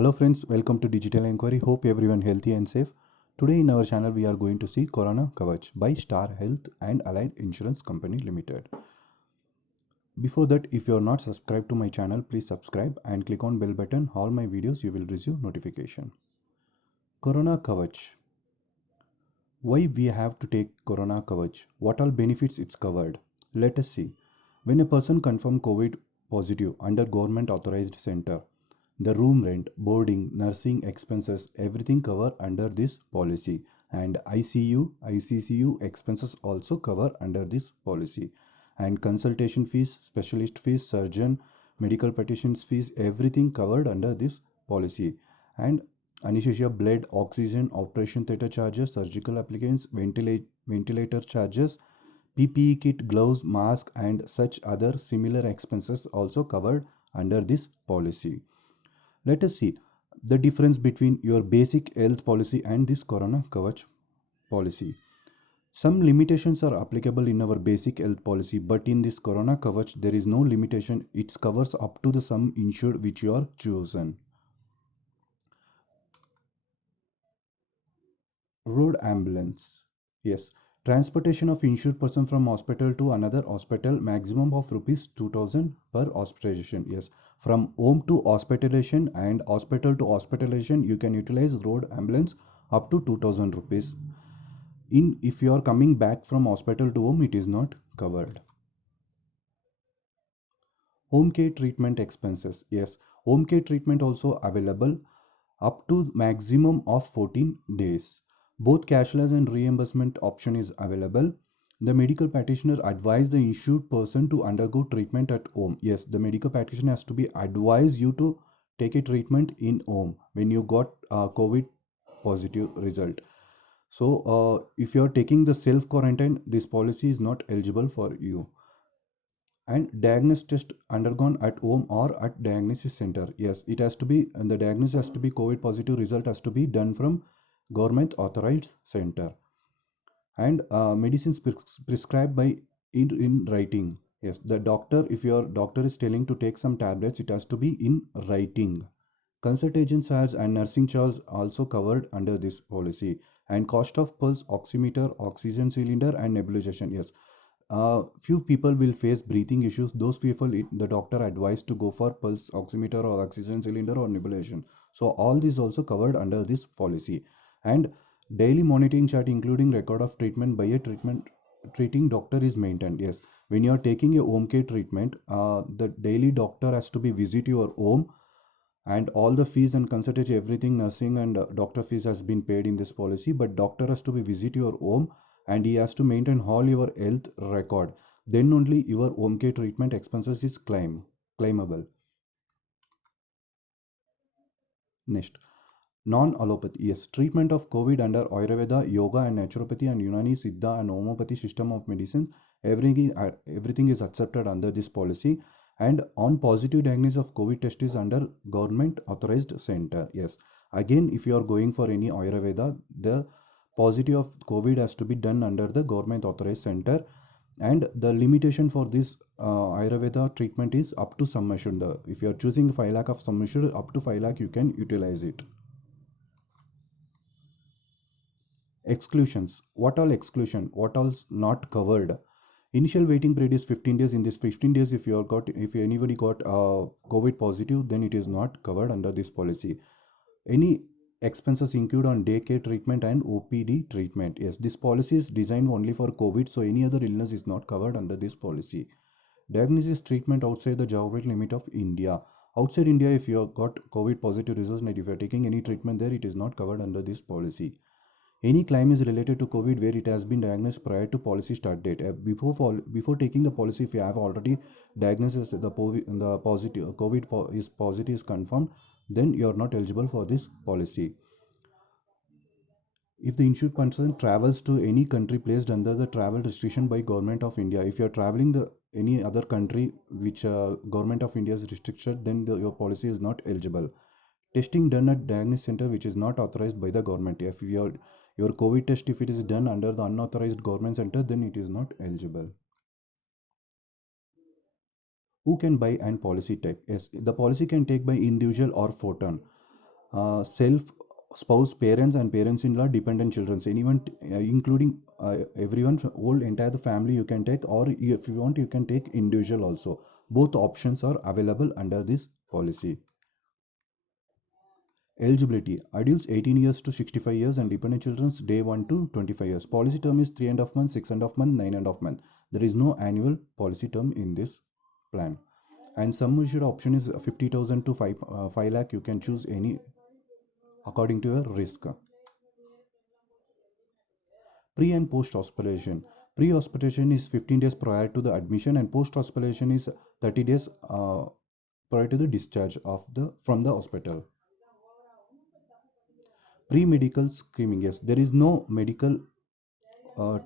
Hello friends, welcome to Digital Inquiry. Hope everyone healthy and safe. Today in our channel we are going to see Corona Kavach by Star Health and Allied Insurance Company Limited. Before that, if you are not subscribed to my channel, please subscribe and click on bell button. All my videos you will receive notification. Corona Kavach. Why we have to take Corona Kavach? What all benefits it's covered? Let us see. When a person confirmed COVID positive under government authorized center, the room rent, boarding, nursing expenses, everything cover under this policy. And ICU, ICCU expenses also cover under this policy. And consultation fees, specialist fees, surgeon, medical practitioners fees, everything covered under this policy. And anesthesia, blood, oxygen, operation theatre charges, surgical applications, ventilator charges, PPE kit, gloves, mask, and such other similar expenses also covered under this policy. Let us see the difference between your basic health policy and this Corona Kavach policy. Some limitations are applicable in our basic health policy, but in this Corona Kavach, there is no limitation. It covers up to the sum insured which you are chosen. Road ambulance. Yes. Transportation of insured person from hospital to another hospital, maximum of rupees 2000 per hospitalization. Yes. From home to hospitalization and hospital to hospitalization, you can utilize road ambulance up to 2000 rupees. If you are coming back from hospital to home, it is not covered. Home care treatment expenses. Yes. Home care treatment also available up to maximum of 14 days. Both cashless and reimbursement option is available. The medical practitioner advise the insured person to undergo treatment at home. Yes, the medical practitioner has to be advise you to take a treatment in home when you got COVID positive result. So if you are taking the self quarantine, this policy is not eligible for you. And diagnosis test undergone at home or at diagnosis center. Yes, it has to be, and the diagnosis has to be COVID positive result has to be done from government authorized center. And medicines prescribed by in writing. Yes, the doctor, if your doctor is telling to take some tablets, it has to be in writing. Consultation charge and nursing charge also covered under this policy. And cost of pulse oximeter, oxygen cylinder, and nebulization. Yes, few people will face breathing issues. Those people, the doctor advised to go for pulse oximeter or oxygen cylinder or nebulization. So all these also covered under this policy. And daily monitoring chart including record of treatment by a treating doctor is maintained. Yes, when you are taking a home care treatment, the daily doctor has to be visit your home, and all the fees and consultation, everything, nursing and doctor fees has been paid in this policy, but doctor has to be visit your home and he has to maintain all your health record. Then only your home care treatment expenses is claimable. Next, non-allopathy. Yes, treatment of COVID under Ayurveda, Yoga and Naturopathy and Unani, Siddha and Homeopathy system of medicine. Everything is accepted under this policy. And on positive diagnosis of COVID test is under government authorized center. Yes, again, if you are going for any Ayurveda, the positive of COVID has to be done under the government authorized center. And the limitation for this Ayurveda treatment is up to sum assured. If you are choosing 5 lakh of sum assured, up to 5 lakh you can utilize it. Exclusions. What all exclusion? What all's not covered? Initial waiting period is 15 days. In this 15 days, if anybody got COVID positive, then it is not covered under this policy. Any expenses incurred on daycare treatment and OPD treatment. Yes, this policy is designed only for COVID, so any other illness is not covered under this policy. Diagnosis treatment outside the geographic limit of India. Outside India, if you have got COVID positive results and if you are taking any treatment there, it is not covered under this policy. Any claim is related to COVID where it has been diagnosed prior to policy start date. Before taking the policy, if you have already diagnosis the positive is positive is confirmed, then you are not eligible for this policy. If the insured person travels to any country placed under the travel restriction by government of India, if you are traveling the any other country which government of India is restricted, then your policy is not eligible. Testing done at diagnosis center which is not authorized by the government. If your COVID test, if it is done under the unauthorized government center, then it is not eligible. Who can buy and policy take? Yes, the policy can take by individual or photon. self, spouse, parents, and parents-in-law, dependent children, anyone, including everyone, whole entire the family you can take, or if you want you can take individual also. Both options are available under this policy. Eligibility: adults 18 years to 65 years and dependent children's day 1 to 25 years. Policy term is 3.5 months, 6.5 months, 9.5 months. There is no annual policy term in this plan. And sum assured option is 50,000 to 5 lakh. You can choose any according to your risk. Pre and post hospitalization. Pre hospitalization is 15 days prior to the admission, and post hospitalization is 30 days prior to the discharge of the from the hospital. Pre medical screening, yes, there is no medical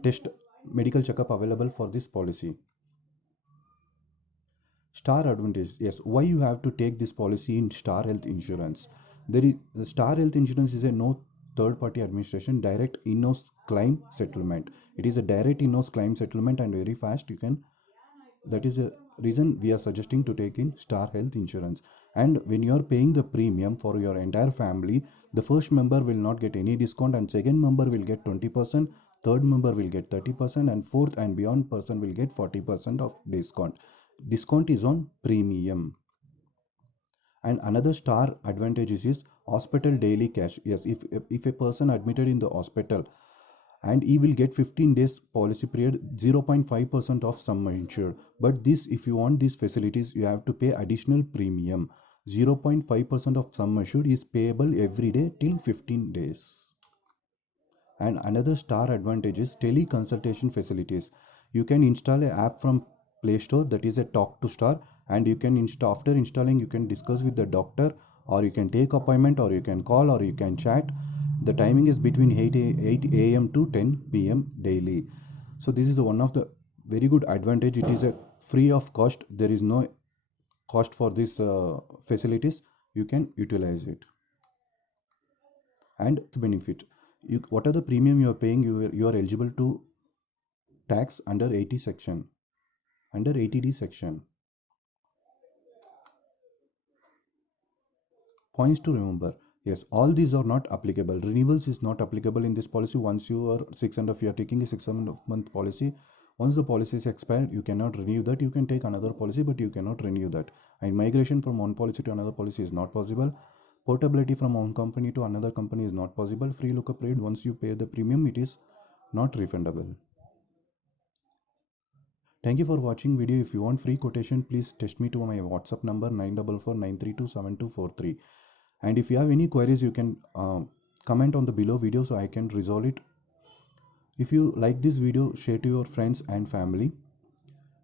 test, medical checkup available for this policy. Star advantage, yes, why you have to take this policy in Star Health Insurance? There is the Star Health Insurance is a no third party administration, direct in-house claim settlement. It is a direct in-house claim settlement and very fast. You can, that is a reason we are suggesting to take in Star Health Insurance. And when you are paying the premium for your entire family, the first member will not get any discount, and second member will get 20%, third member will get 30%, and fourth and beyond person will get 40% of discount. Discount is on premium. And another Star advantage is hospital daily cash. Yes, if a person admitted in the hospital, and he will get 15 days policy period, 0.5% of sum insured. But this, if you want these facilities, you have to pay additional premium. 0.5% of sum assured is payable every day till 15 days. And another Star advantage is teleconsultation facilities. You can install an app from Play Store, that is a Talk to Star, and you can install, after installing you can discuss with the doctor, or you can take appointment, or you can call, or you can chat. The timing is between 8 a.m. to 10 p.m. daily. So this is the one of the very good advantage. It is a free of cost. There is no cost for these facilities. You can utilize it. And benefit, what are the premium you are paying? You are eligible to tax under 80 section, under 80D section. Points to remember, yes, all these are not applicable. Renewals is not applicable in this policy. Once you are 6.5, you are taking a 6.5 month policy. Once the policy is expired, you cannot renew that. You can take another policy, but you cannot renew that. And migration from one policy to another policy is not possible. Portability from one company to another company is not possible. Free lookup period, once you pay the premium, it is not refundable. Thank you for watching video. If you want free quotation, please text me to my WhatsApp number 944-932-7243. And if you have any queries, you can comment on the below video so I can resolve it. If you like this video, share to your friends and family.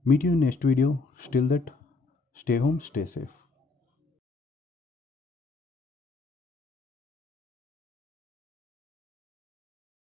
Meet you in next video. Till that, stay home, stay safe.